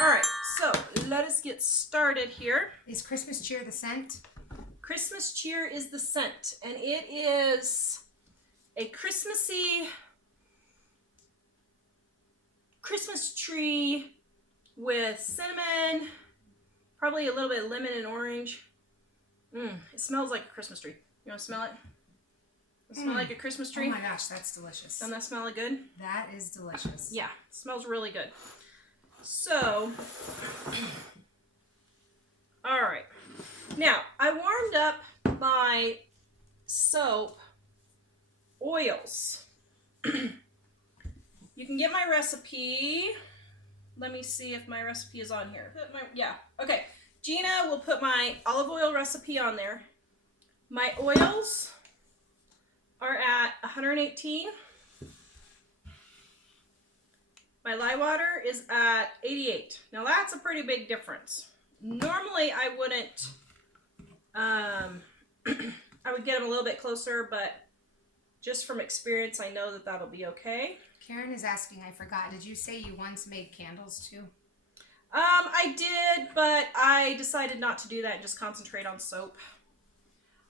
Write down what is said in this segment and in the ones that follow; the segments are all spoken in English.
All right, so let us get started here. Is Christmas cheer the scent? Christmas cheer is the scent, and it is a Christmassy Christmas tree with cinnamon, probably a little bit of lemon and orange. It smells like a Christmas tree. You want to smell it? Does it smell like a Christmas tree? Oh my gosh, that's delicious. Doesn't that smell good? That is delicious. Yeah, it smells really good. So, all right. Now, I warmed up my soap oils. You can get my recipe. Let me see if my recipe is on here. Yeah, okay. Gina will put my olive oil recipe on there. My oils are at 118. My lye water is at 88. Now that's a pretty big difference. Normally I wouldn't, I would get them a little bit closer, but just from experience, I know that that'll be okay. Karen is asking, I forgot, did you say you once made candles too? I did, but I decided not to do that and just concentrate on soap.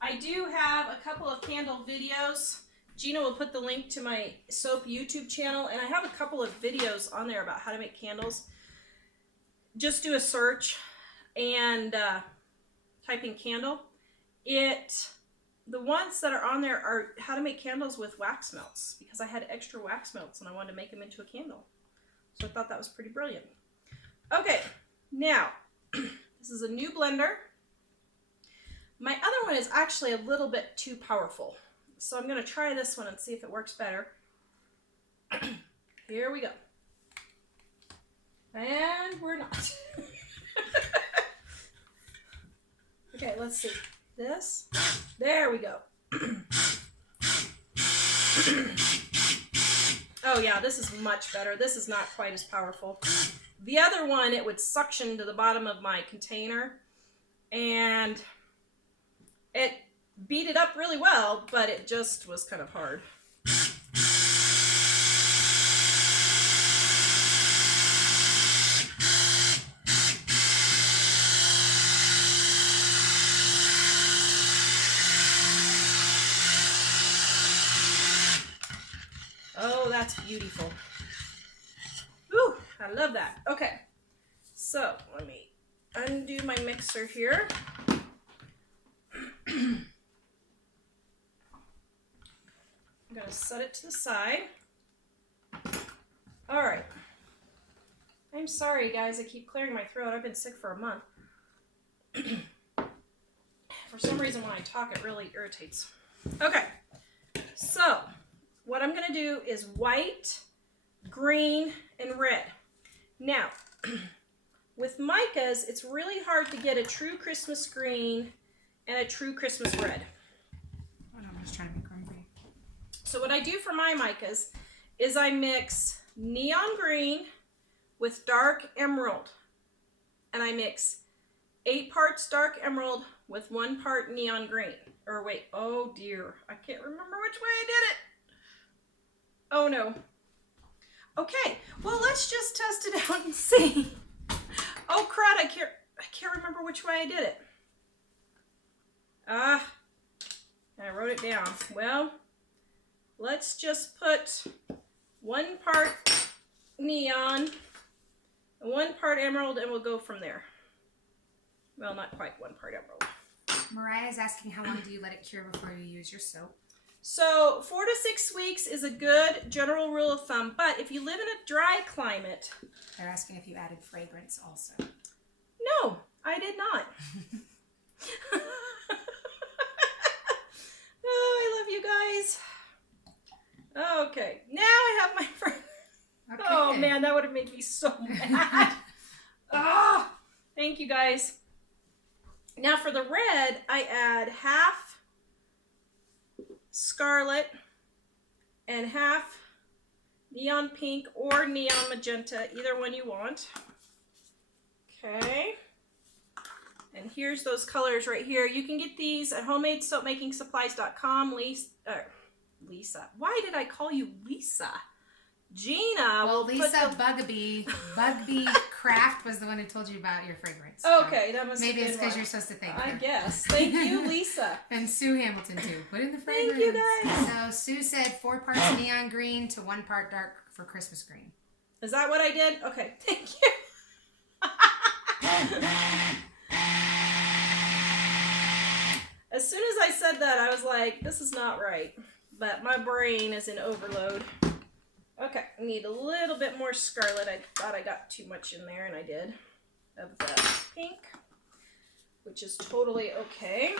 I do have a couple of candle videos. Gina will put the link to my soap YouTube channel, and I have a couple of videos on there about how to make candles. Just do a search and type in candle. The ones that are on there are how to make candles with wax melts, because I had extra wax melts and I wanted to make them into a candle. So I thought that was pretty brilliant. Okay, now, this is a new blender. My other one is actually a little bit too powerful. So I'm going to try this one and see if it works better. Here we go. And we're not. Okay, let's see. This. There we go. Oh yeah, this is much better. This is not quite as powerful. The other one, it would suction to the bottom of my container, and it beat it up really well, but it just was kind of hard. Oh, that's beautiful. Whew, I love that. Okay, so let me undo my mixer here. I'm going to set it to the side. All right. I'm sorry, guys. I keep clearing my throat. I've been sick for a month. For some reason, when I talk, it really irritates. Okay. So, what I'm going to do is white, green, and red. Now, with micas, it's really hard to get a true Christmas green and a true Christmas red. Oh no, I'm just trying to make grumpy. So what I do for my micas is I mix neon green with dark emerald. And I mix 8 parts dark emerald with 1 part neon green. Or wait, oh dear, I can't remember which way I did it. Oh no. Okay, well let's just test it out and see. Oh crud, I can't remember which way I did it. I wrote it down. Well, let's just put 1 part neon and 1 part emerald, and we'll go from there. Well, not quite 1 part emerald. Mariah is asking, how long do you let it cure before you use your soap? So 4 to 6 weeks is a good general rule of thumb, but if you live in a dry climate... They're asking if you added fragrance also. No, I did not. Oh, I love you guys. Okay, now I have my friend. Okay. Oh man, that would have made me so mad. Oh, thank you guys. Now for the red, I add half scarlet and half neon pink or neon magenta, either one you want. Okay. And here's those colors right here. You can get these at homemadesoapmakingsupplies.com. Lisa. Why did I call you Lisa? Gina Well, will Lisa put Bugbee Craft was the one who told you about your fragrance. Okay, that must maybe have it's been because why. you're supposed to thank her. I guess. Thank you, Lisa. And Sue Hamilton too. Put in the fragrance. Thank you, guys. So Sue said 4 parts neon green to 1 part dark for Christmas green. Is that what I did? Okay, thank you. As soon as I said that, I was like, this is not right. But my brain is in overload. Okay, I need a little bit more scarlet. I thought I got too much in there, and I did. Of the pink, which is totally okay.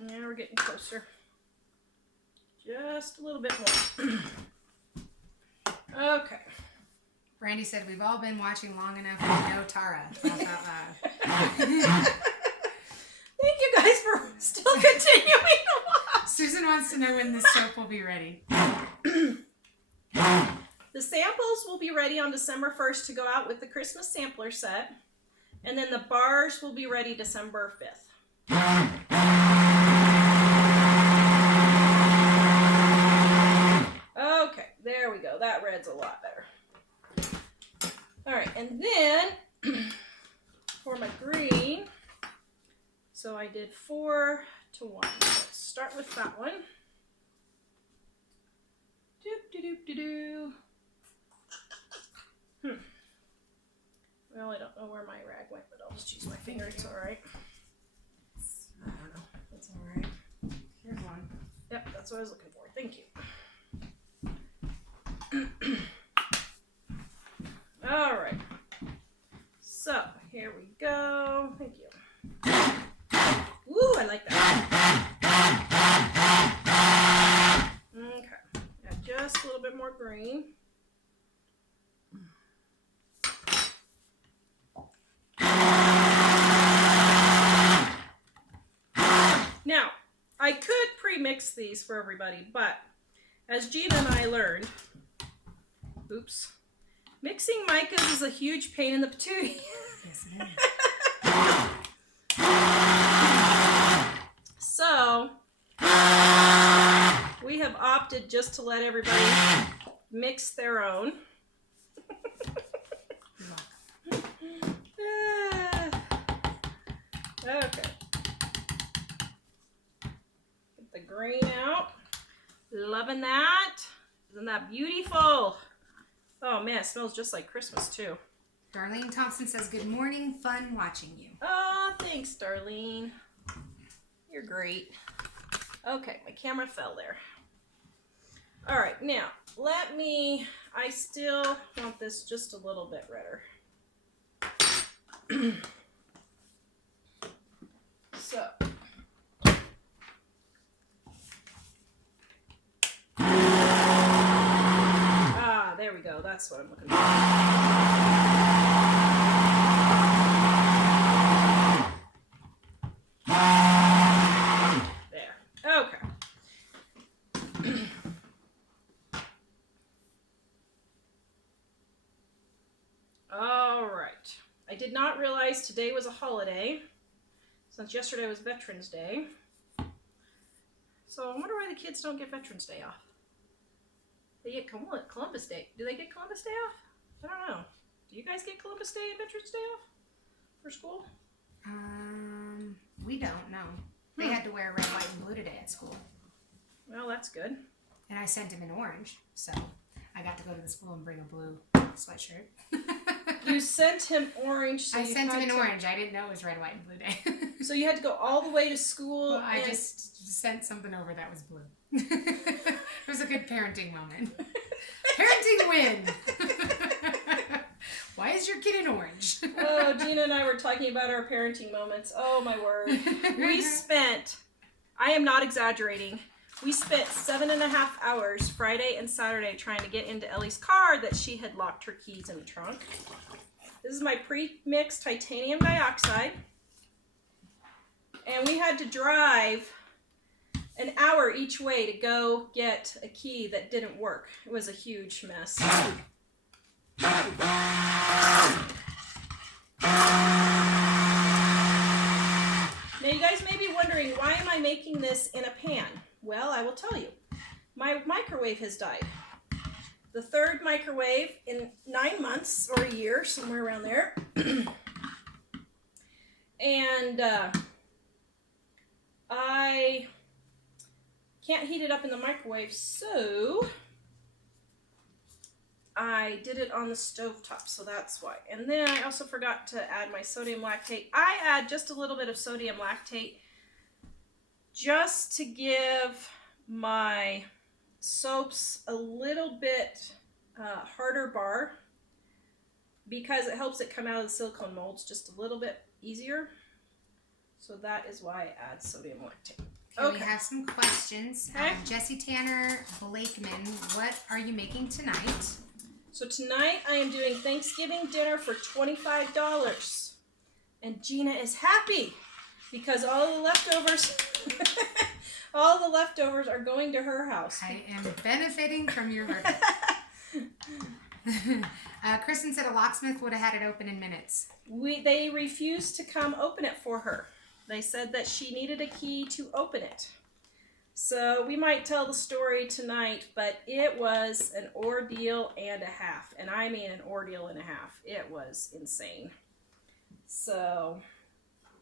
Now we're getting closer. Just a little bit more. Okay. Brandy said, we've all been watching long enough to know Tara. Laugh out loud. Thank you guys for still continuing to watch. Susan wants to know when this soap will be ready. The samples will be ready on December 1st to go out with the Christmas sampler set. And then the bars will be ready December 5th. Okay, there we go. That red's a lot better. All right, and then for my green, so I did 4 to 1. Let's start with that one. Doop-de-doop-de-doo. Well, I don't know where my rag went, but I'll just use my finger. It's all right. I don't know. It's all right. Here's one. Yep, that's what I was looking for. Thank you. All right. So, here we go. Thank you. Ooh, I like that. Okay. Add just a little bit more green. Now, I could pre-mix these for everybody, but as Gina and I learned, oops, mixing micas is a huge pain in the patootie. Yes, it is. So, we have opted just to let everybody mix their own. Okay. Get the green out. Loving that. Isn't that beautiful? Oh man, it smells just like Christmas too. Darlene Thompson says, good morning, fun watching you. Oh, thanks, Darlene. You're great. Okay, my camera fell there. All right, now, I still want this just a little bit redder. So. Ah, there we go. That's what I'm looking for. There. Okay. All right. I did not realize today was a holiday, since yesterday was Veterans Day. So I wonder why the kids don't get Veterans Day off. They get Columbus Day. Do they get Columbus Day off? I don't know. Do you guys get Columbus Day and Veterans Day off for school? We don't know. They had to wear red, white, and blue today at school. Well, that's good. And I sent him in orange, so I got to go to the school and bring a blue sweatshirt. You sent him orange. So I sent him in orange. I didn't know it was red, white, and blue day. So you had to go all the way to school. Well, I just sent something over that was blue. It was a good parenting moment. Parenting win! Why is your kid in orange? Oh, Gina and I were talking about our parenting moments. Oh, my word. I am not exaggerating, we spent 7.5 hours Friday and Saturday trying to get into Ellie's car that she had locked her keys in the trunk. This is my pre-mixed titanium dioxide. And we had to drive an hour each way to go get a key that didn't work. It was a huge mess. Now you guys may be wondering, why am I making this in a pan? Well, I will tell you. My microwave has died. The third microwave in 9 months or a year, somewhere around there. And I can't heat it up in the microwave, so I did it on the stovetop, so that's why. And then I also forgot to add my sodium lactate. I add just a little bit of sodium lactate just to give my soaps a little bit harder bar, because it helps it come out of the silicone molds just a little bit easier. So that is why I add sodium lactate. Okay, we have some questions. Okay. Jesse Tanner Blakeman, what are you making tonight? So tonight I am doing Thanksgiving dinner for $25. And Gina is happy because all the leftovers all the leftovers are going to her house. I am benefiting from your birthday. Kristen said a locksmith would have had it open in minutes. They refused to come open it for her. They said that she needed a key to open it. So we might tell the story tonight, but it was an ordeal and a half. And I mean an ordeal and a half. It was insane. So,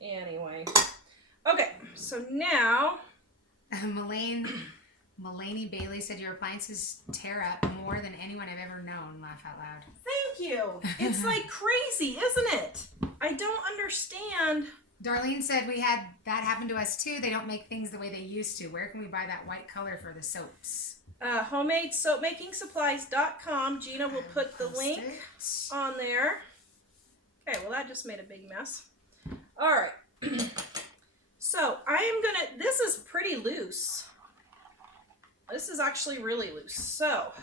anyway. Okay, so now... Mulaney Bailey said your appliances tear up more than anyone I've ever known. Laugh out loud. Thank you. It's like crazy, isn't it? I don't understand. Darlene said we had that happen to us too. They don't make things the way they used to. Where can we buy that white color for the soaps? Homemadesoapmakingsupplies.com. Gina will put the link on there. Okay, well that just made a big mess. All right. So I am gonna, this is pretty loose. This is actually really loose. So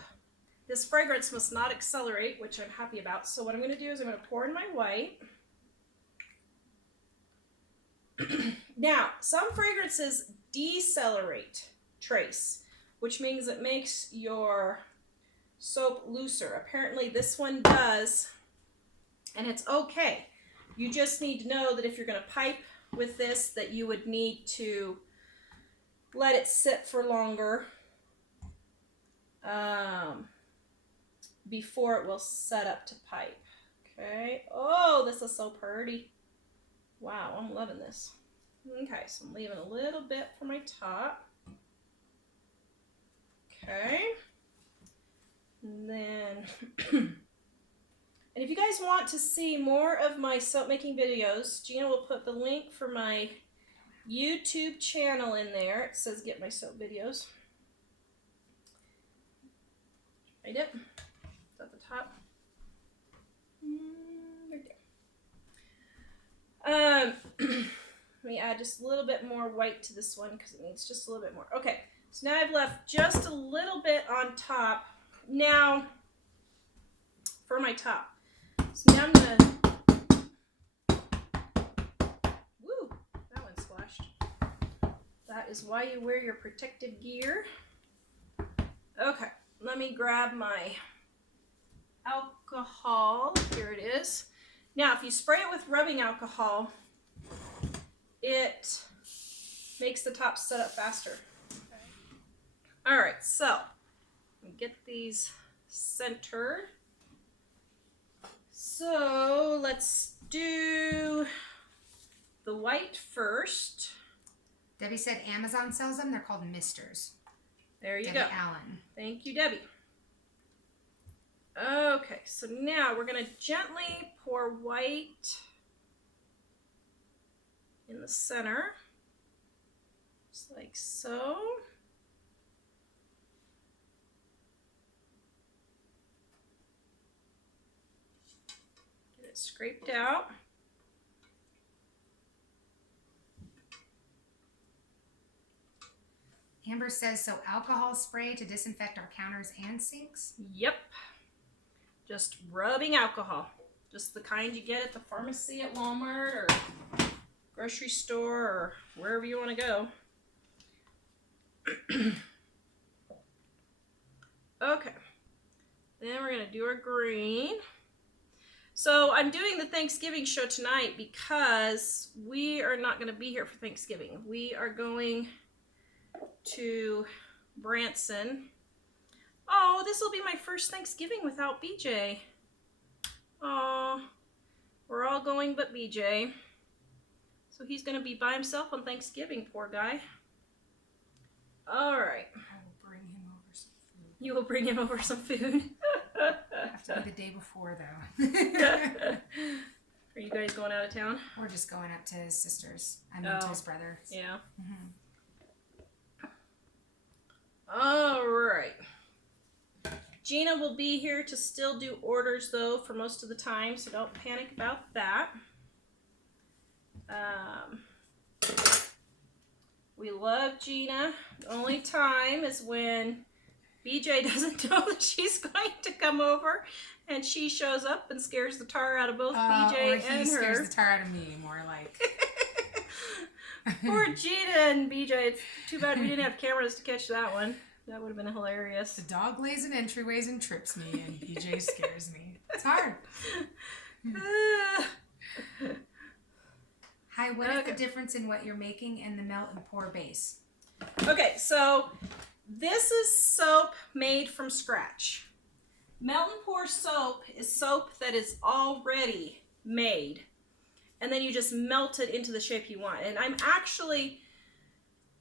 this fragrance must not accelerate, which I'm happy about. So what I'm gonna do is I'm gonna pour in my white. Now, some fragrances decelerate trace, which means it makes your soap looser. Apparently this one does, and it's okay. You just need to know that if you're going to pipe with this, that you would need to let it sit for longer before it will set up to pipe. Okay. Oh, this is so pretty. Wow, I'm loving this. Okay, so I'm leaving a little bit for my top. Okay. And then, and if you guys want to see more of my soap making videos, Gina will put the link for my YouTube channel in there. It says get my soap videos. Right it? It's at the top. Right there. Let me add just a little bit more white to this one because it needs just a little bit more. Okay, so now I've left just a little bit on top. Now, for my top. So now I'm gonna, woo, that one splashed. That is why you wear your protective gear. Okay, let me grab my alcohol. Here it is. Now, if you spray it with rubbing alcohol, it makes the top set up faster. Okay. All right, so get these centered. So let's do the white first. Debbie said Amazon sells them. They're called misters. There you Debbie go. Allen. Thank you, Debbie. Okay, so now we're going to gently pour white in the center, just like so. Get it scraped out. Amber says, so alcohol spray to disinfect our counters and sinks? Yep. Just rubbing alcohol. Just the kind you get at the pharmacy at Walmart or grocery store or wherever you want to go. Okay. Then we're going to do our green. So I'm doing the Thanksgiving show tonight because we are not going to be here for Thanksgiving. We are going to Branson. Oh, this will be my first Thanksgiving without BJ. Oh, we're all going but BJ. So he's going to be by himself on Thanksgiving, poor guy. All right. I will bring him over some food. You will bring him over some food. Have to be the day before, though. Are you guys going out of town? We're just going up to his sister's. I mean, to his brother. Yeah. Mm-hmm. All right. Gina will be here to still do orders, though, for most of the time, so don't panic about that. We love Gina. The only time is when BJ doesn't know that she's going to come over, and she shows up and scares the tar out of both BJ and her. Scares the tar out of me, more like. Poor Gina and BJ. It's too bad we didn't have cameras to catch that one. That would have been hilarious. The dog lays in entryways and trips me, and BJ scares me. It's hard. Hi, what is the difference in what you're making and the melt and pour base? Okay, so this is soap made from scratch. Melt and pour soap is soap that is already made, and then you just melt it into the shape you want. And I'm actually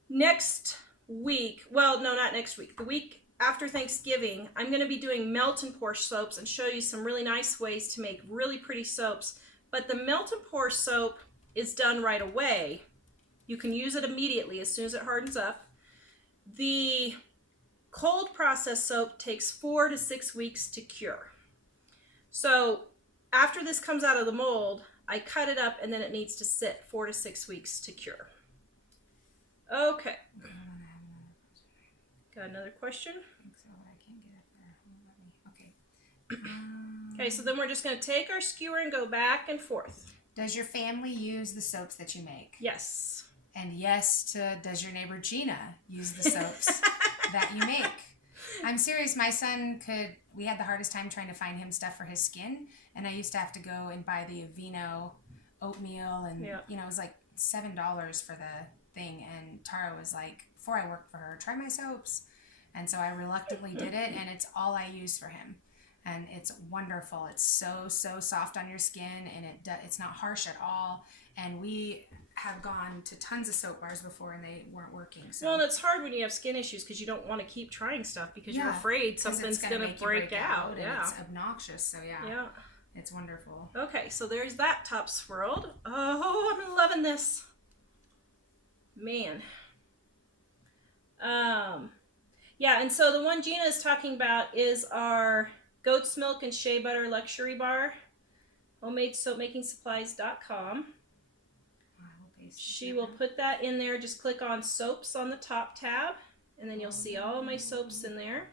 next week, well, no, not next week, the week after Thanksgiving, I'm going to be doing melt and pour soaps and show you some really nice ways to make really pretty soaps. But the melt and pour soap is done right away. You can use it immediately as soon as it hardens up. The cold process soap takes 4 to 6 weeks to cure. So after this comes out of the mold, I cut it up and then it needs to sit 4 to 6 weeks to cure. Okay. Got another question? I think so, but I can't get it there. Okay. Okay, so then we're just going to take our skewer and go back and forth. Does your family use the soaps that you make? Yes. And yes to does your neighbor Gina use the soaps that you make? I'm serious. My son we had the hardest time trying to find him stuff for his skin. And I used to have to go and buy the Aveeno oatmeal. And, it was like $7 for the thing. And Tara was like, before I worked for her, try my soaps. And so I reluctantly did it. And it's all I use for him. And it's wonderful. It's so soft on your skin, and it's not harsh at all. And we have gone to tons of soap bars before, and they weren't working. So. Well, and it's hard when you have skin issues because you don't want to keep trying stuff because you're afraid something's going to break out. Yeah, it's obnoxious. So yeah, it's wonderful. Okay, so there's that top swirled. Oh, I'm loving this, man. Yeah, and so the one Gina is talking about is our goat's milk and shea butter luxury bar, homemadesoapmakingsupplies.com. She will put that in there. Just click on soaps on the top tab, and then you'll see all of my soaps in there.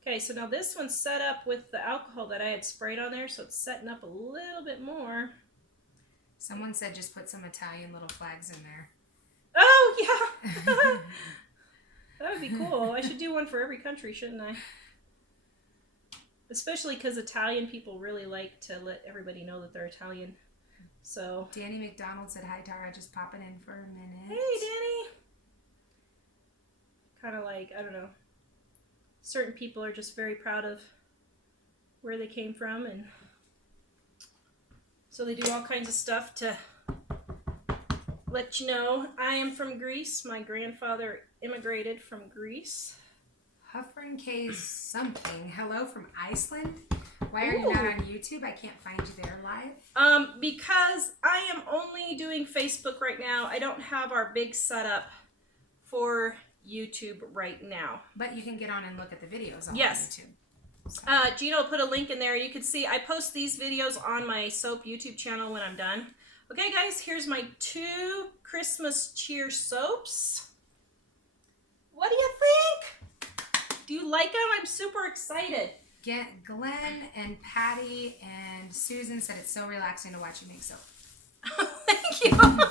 Okay, so now this one's set up with the alcohol that I had sprayed on there, so it's setting up a little bit more. Someone said just put some Italian little flags in there. Oh, yeah! That would be cool. I should do one for every country, shouldn't I? Especially because Italian people really like to let everybody know that they're Italian. So Danny McDonald said, hi, Tara, just popping in for a minute. Hey, Danny. Kind of like, I don't know. Certain people are just very proud of where they came from, and so they do all kinds of stuff to let you know. I am from Greece. My grandfather immigrated from Greece. Huffrin K something. Hello from Iceland. Why are you not on YouTube? I can't find you there live. Because I am only doing Facebook right now. I don't have our big setup for YouTube right now. But you can get on and look at the videos on YouTube. So. Gina will put a link in there. You can see I post these videos on my soap YouTube channel when I'm done. Okay, guys, here's my 2 Christmas cheer soaps. What do you think? Do you like them? I'm super excited. Glenn and Patty and Susan said it's so relaxing to watch you make soap. Thank you. Okay.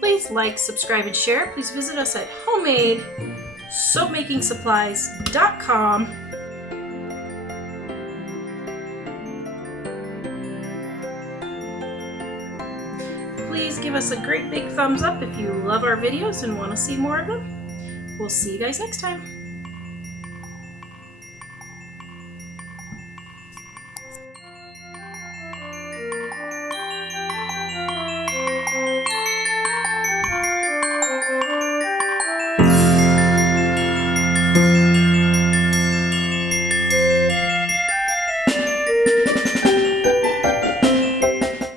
Please like, subscribe, and share. Please visit us at homemade-soapmaking-supplies.com. Please give us a great big thumbs up if you love our videos and want to see more of them. We'll see you guys next time.